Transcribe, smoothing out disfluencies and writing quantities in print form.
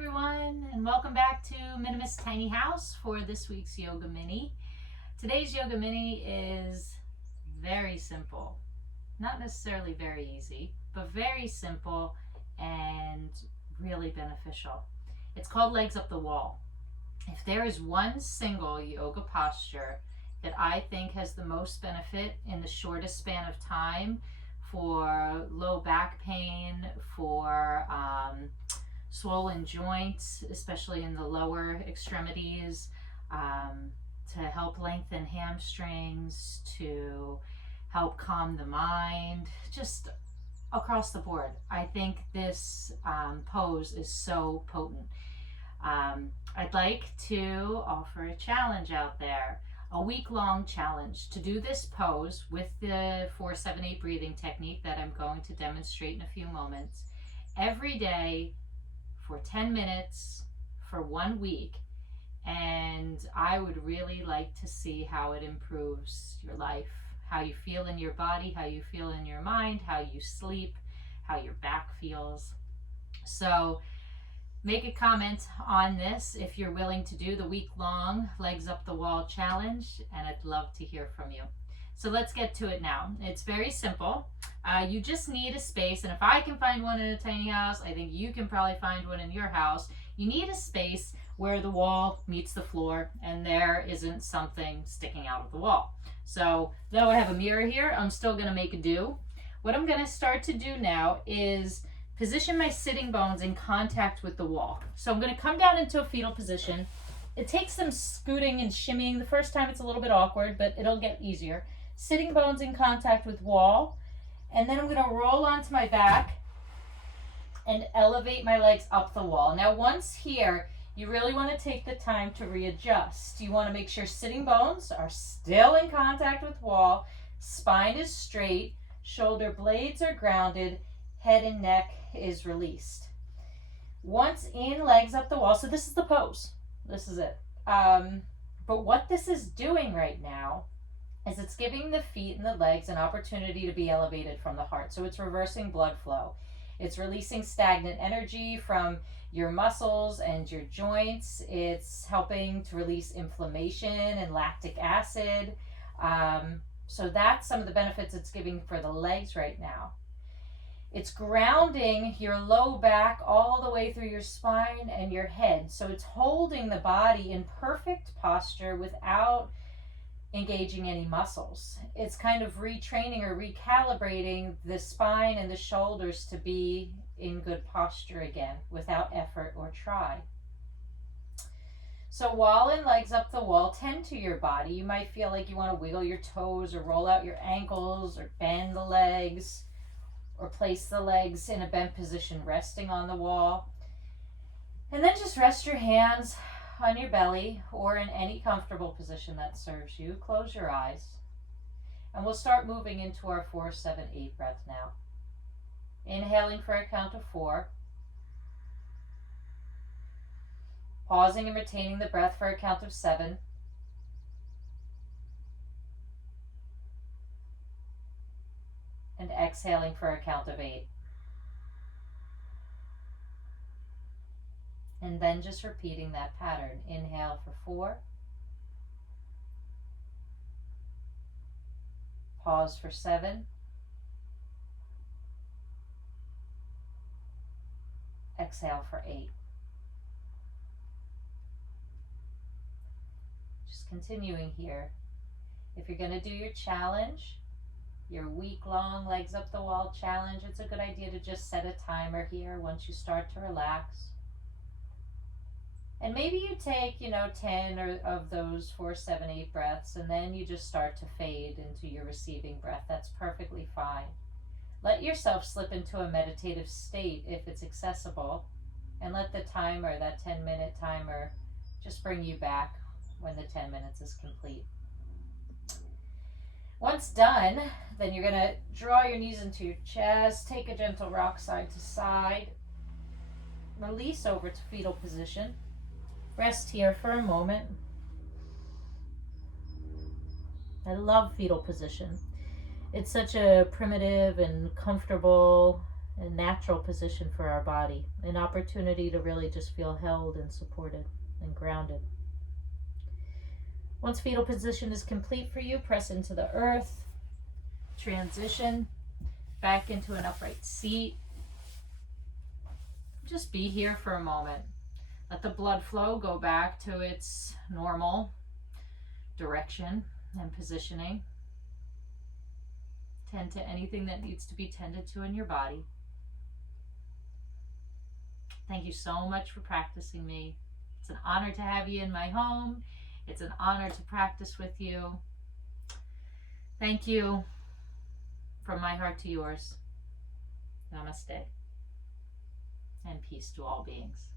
everyone, and welcome back to Minimus Tiny House for this week's Yoga Mini. Today's Yoga Mini is very simple. Not necessarily very easy, but very simple and really beneficial. It's called Legs Up the Wall. If there is one single yoga posture that I think has the most benefit in the shortest span of time for low back pain, for swollen joints, especially in the lower extremities, to help lengthen hamstrings, to help calm the mind, just across the board. I think this pose is so potent. I'd like to offer a challenge out there, a week-long challenge to do this pose with the 4-7-8 breathing technique that I'm going to demonstrate in a few moments every day for 10 minutes for 1 week, and I would really like to see how it improves your life, how you feel in your body, how you feel in your mind, how you sleep, how your back feels. So make a comment on this if you're willing to do the week-long Legs Up the Wall challenge, and I'd love to hear from you. So let's get to it now. It's very simple. You just need a space, and if I can find one in a tiny house, I think you can probably find one in your house. You need a space where the wall meets the floor and there isn't something sticking out of the wall. So though I have a mirror here, I'm still gonna make a do. What I'm gonna start to do now is position my sitting bones in contact with the wall. So I'm gonna come down into a fetal position. It takes some scooting and shimmying. The first time it's a little bit awkward, but it'll get easier. Sitting bones in contact with wall. And then I'm going to roll onto my back and elevate my legs up the wall. Now once here, you really want to take the time to readjust. You want to make sure sitting bones are still in contact with wall, spine is straight, shoulder blades are grounded, head and neck is released. Once in, legs up the wall. So this is the pose. This is it. But what this is doing right now is it's giving the feet and the legs an opportunity to be elevated from the heart. So it's reversing blood flow. It's releasing stagnant energy from your muscles and your joints. It's helping to release inflammation and lactic acid. So that's some of the benefits it's giving for the legs right now. It's grounding your low back all the way through your spine and your head. So it's holding the body in perfect posture without engaging any muscles. It's kind of retraining or recalibrating the spine and the shoulders to be in good posture again without effort or try. So while in legs up the wall, tend to your body. You might feel like you want to wiggle your toes or roll out your ankles or bend the legs or place the legs in a bent position resting on the wall. And then just rest your hands on your belly or in any comfortable position that serves you. Close your eyes. And we'll start moving into our 4-7-8 breath now. Inhaling for a count of 4. Pausing and retaining the breath for a count of 7. And exhaling for a count of 8. And then just repeating that pattern. Inhale for 4. Pause for 7. Exhale for 8. Just continuing here. If you're going to do your challenge, your week-long Legs Up the Wall challenge, it's a good idea to just set a timer here once you start to relax. And maybe you take, 10 of those 4-7-8 breaths, and then you just start to fade into your receiving breath. That's perfectly fine. Let yourself slip into a meditative state if it's accessible, and let the timer, that 10-minute timer, just bring you back when the 10 minutes is complete. Once done, then you're going to draw your knees into your chest, take a gentle rock side to side, release over to fetal position. Rest here for a moment. I love fetal position. It's such a primitive and comfortable a natural position for our body, an opportunity to really just feel held and supported and grounded. Once fetal position is complete for you, press into the earth, transition back into an upright seat. Just be here for a moment. Let the blood flow go back to its normal direction and positioning. Tend to anything that needs to be tended to in your body. Thank you so much for practicing me. It's an honor to have you in my home. It's an honor to practice with you. Thank you from my heart to yours. Namaste. And peace to all beings.